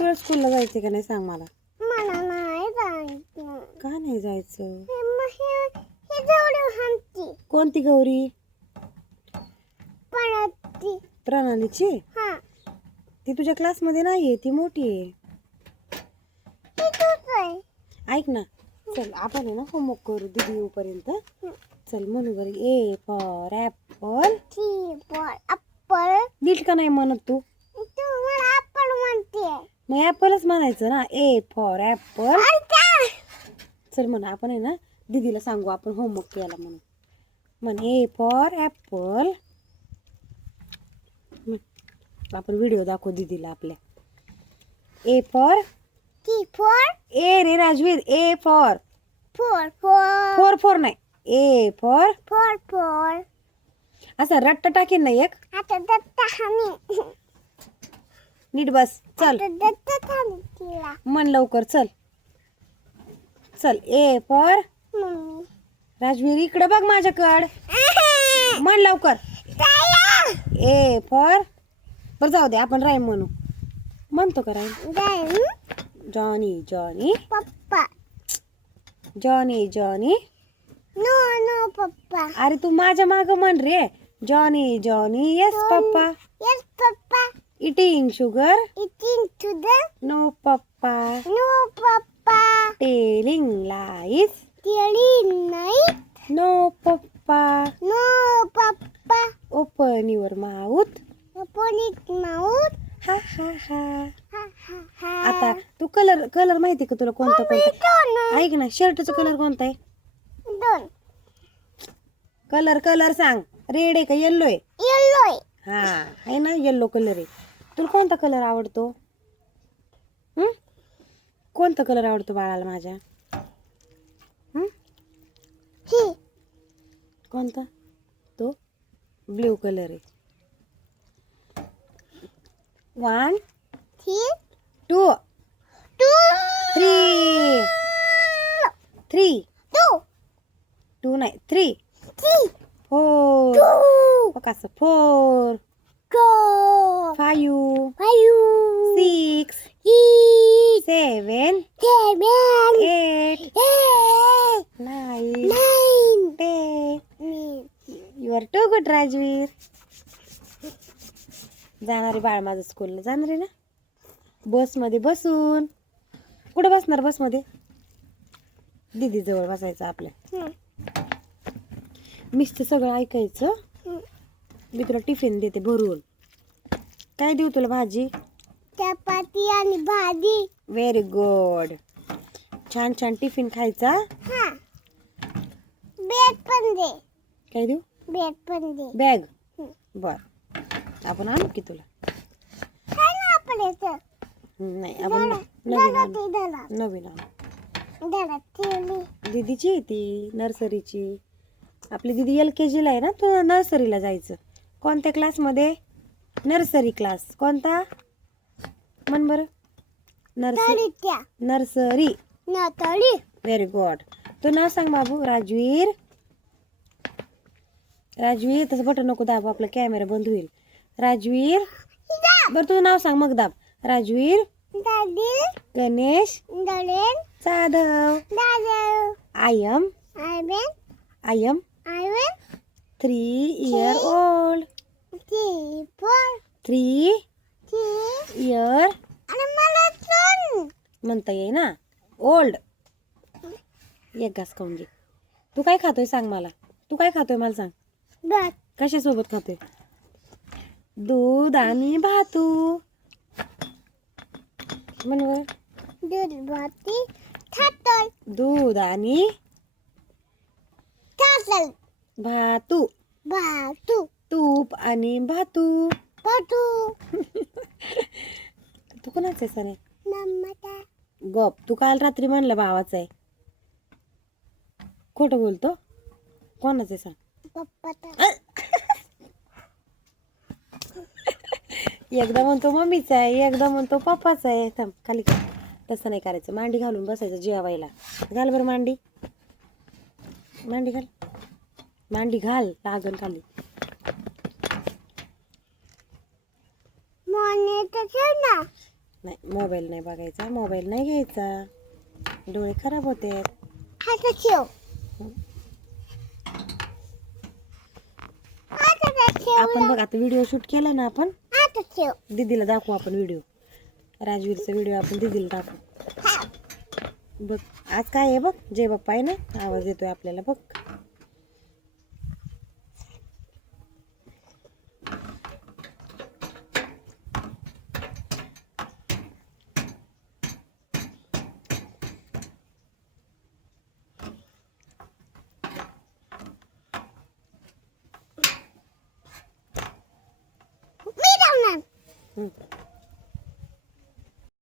तुला स्कूलला जायचं का नाही सांग मला. मला नाही जायचं. का नाही जायचं? हे गौरी हाणती. कोणती गौरी? पळती. प्रणालीची? हा. ती तुझ्या क्लासमध्ये नाहीये, ती मोठी आहे. हे तूच आहे. ऐक ना, चल आपण आहे ना होमवर्क करू दीदी येऊपर्यंत. चल म्हणू बरं. A for apple. T for apple. नीट का नाही म्हणत तू? तू मला ॲपल म्हणते. मग ॲपलच म्हणायचं ना. ए फॉर ॲपल. चल म्हण, आपण आहे ना दीदीला सांगू आपण होमवर्क केला म्हणून. म्हण ए फॉर ॲपल. आपण व्हिडिओ दाखवू दीदीला आपल्या. A for. T for. A रे Rajveer. A for. For for. For for नाही. A for. For for. असं रट्टा टाकेन ना एक. आता दत्ता हानी. नीट बस. चल आता दत्ता हानी तिला. म्हण लवकर. चल चल. A for. मम्मी. राजवीर इकडे बघ माझ्याकड. म्हण लवकर. A for. बरं जाऊ दे, आपण राईम म्हणू. म्हणतो का rhyme? Then Johnny Johnny. Papa. Johnny Johnny. No no papa. अरे तू माझ्या माग म्हण रे. Johnny Johnny. Yes papa. Yes papa. Eating sugar. Eating to the. No papa. No papa. Telling lies. Telling night. No papa. No papa. Open your mouth. Open it mouth. हा हा हा. Ha ha ha. आता तू colour colour माहिती का तुला कोणता कोणता? दोन. ऐक ना, शर्टचा कलर कोणता आहे? दोन. कलर कलर सांग. रेड आहे का येल्लो आहे? Yellow. हा आहे ना, येल्लो कलर आहे. तुला कोणता कलर आवडतो? कोणता कलर आवडतो बाळाला माझ्या? He. कोणता? तो ब्ल्यू कलर आहे. 1 Three. 2 Two. 3 3 Two. 2 नाही 3 Three. 4 Two. कसं 4 Go. 5 Five. 6 Eight. 7 Seven. 8 Eight. 9 Nine. 10. You are too good Rajveer. जाणार आहे बाळ माझं स्कूलला. जाणार आहे ना बसमध्ये बसून. कुठं बसणार बसमध्ये? दीदी जवळ बसायचं आपल्या. मिसचं सगळं ऐकायचं. मी तुला टिफिन देते भरून. काय देऊ तुला भाजी? चपाती आणि भाजी. Very good. छान छान टिफिन खायचा. हा. बेड पण दे. काय देऊ? बेड पण दे. बॅग. बर आपण आणू की तुला? काय ना आपण याचं? नाही आपण नवीन दादा आणू. ते दादा. नवीन आणू. दादा ठेवली. दीदीची आहे ती नर्सरीची. आपली दीदी LKG ला आहे ना, तू नर्सरीला जायचं. कोणत्या क्लासमध्ये? Nursery class. कोणता म्हण बरं? नर्सरी. तळीच्या. नर्सरी. न तळी. Very good. तू नाव सांग बाबू. राजवीर. राजवीर. तसं बटन नको दाब, आपला कॅमेरा बंद होईल. राजवीर. बरं तुझं नाव सांग मग दाब. राजवीर. दादी. गणेश. दळेन. जाधव. दादा. I am I win. 3 year old. Three. Four. 3 Three. year आणि मला दोन. म्हणता येई ना. ओल्ड. एक घास खाऊन घे. तू काय खातोय सांग मला. तू काय खातोय मला सांग. भात. कशासोबत खातोय? दूध आणि भातू. म्हण वर. दूध भाती. थातल. दूध आणि थातल. भातू. भातू. तूप आणि भातू. भातू. तू कोणाचं आहे सने? मम्माचा. गप. तू काल रात्री म्हणलं भावाचं आहे. खोटं बोलतो. कोणाचं आहे सांग? पप्पाचा. एकदा म्हणतो मम्मीचा आहे, एकदा म्हणतो पप्पाचा आहे. थांब खाली कर. तसं नाही करायचं. मांडी घालून बसायचं जेवायला. घाल बरं मांडी. मांडी घाल. मांडी घाल. लागन खाली. मोने तर ना. नाही, मोबाईल नाही बघायचा, मोबाईल नाही घ्यायचा, डोळे खराब होते. आता ठेव. आता ठेव. आपण बघ आता व्हिडिओ शूट केला ना आपण, आता ठेव. दीदीला दाखवू आपण व्हिडिओ. राजवीरचा व्हिडिओ आपण दीदीला दाखवू. हा. बघ आज काय आहे बघ, जय बाप्पा आहे ना, आवाज येतोय आपल्याला बघ. मी जाणार. हम्म.